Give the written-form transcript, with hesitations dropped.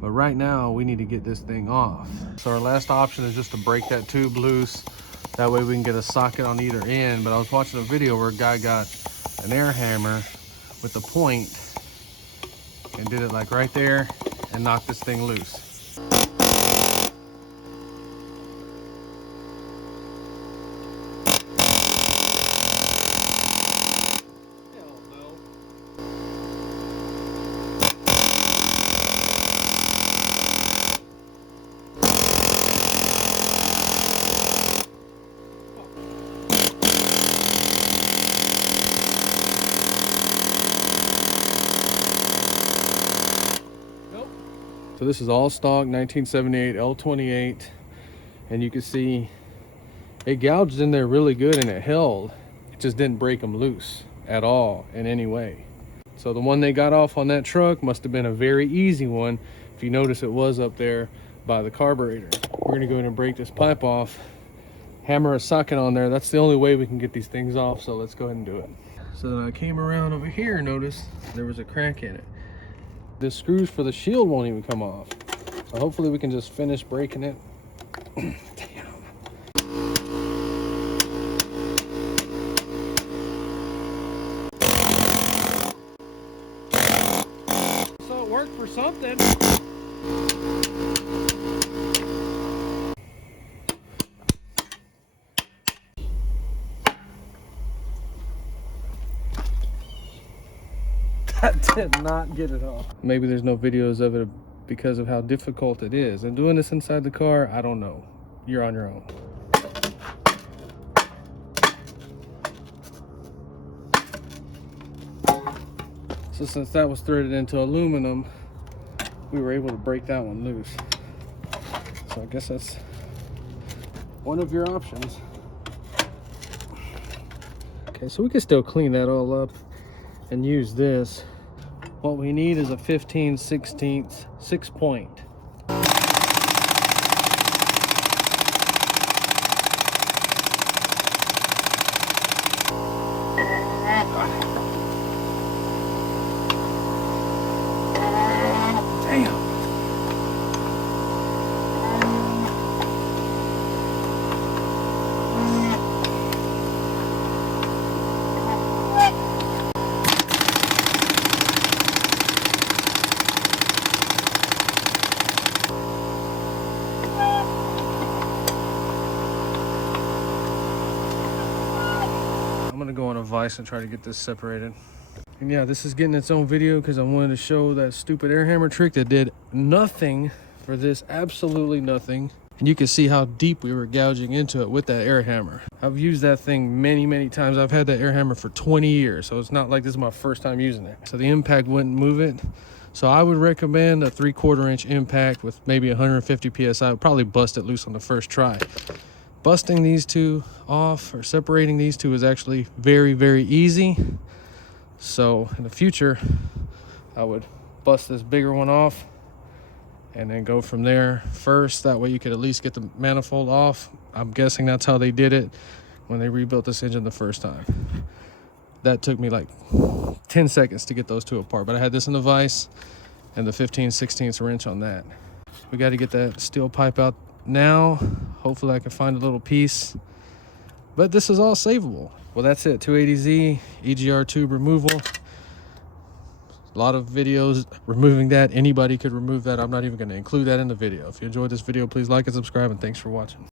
But right now we need to get this thing off. So our last option is just to break that tube loose. That way we can get a socket on either end. But I was watching a video where a guy got an air hammer with a point and did it like right there and knocked this thing loose. So this is all stock 1978 L28, and you can see it gouged in there really good and it held. It just didn't break them loose at all in any way. So the one they got off on that truck must have been a very easy one. If you notice, it was up there by the carburetor. We're gonna go in and break this pipe off, hammer a socket on there. That's the only way we can get these things off, so let's go ahead and do it. So then I came around over here and noticed there was a crack in it. The screws for the shield won't even come off. So hopefully we can just finish breaking it. Damn. So it worked for something. That did not get it off. Maybe there's no videos of it because of how difficult it is. And doing this inside the car, I don't know. You're on your own. So since that was threaded into aluminum, we were able to break that one loose. So I guess that's one of your options. Okay, so we can still clean that all up and use this. What we need is a 15/16 6-point. Damn. I'm gonna go on a vise and try to get this separated. And yeah, this is getting its own video because I wanted to show that stupid air hammer trick that did nothing for this, absolutely nothing. And you can see how deep we were gouging into it with that air hammer. I've used that thing many times. I've had that air hammer for 20 years, so it's not like this is my first time using it. So the impact wouldn't move it. So I would recommend a 3/4 inch impact with maybe 150 PSI. I would probably bust it loose on the first try. Busting these two off or separating these two is actually very easy. So in the future, I would bust this bigger one off and then go from there first. That way you could at least get the manifold off. I'm guessing that's how they did it when they rebuilt this engine the first time. That took me like 10 seconds to get those two apart, but I had this in the vise and the 15/16 wrench on that. We got to get that steel pipe out now. Hopefully I can find a little piece, but this is all savable. Well, that's it. 280Z EGR tube removal. A lot of videos removing that. Anybody could remove that. I'm not even going to include that in the video. If you enjoyed this video, please like and subscribe, and thanks for watching.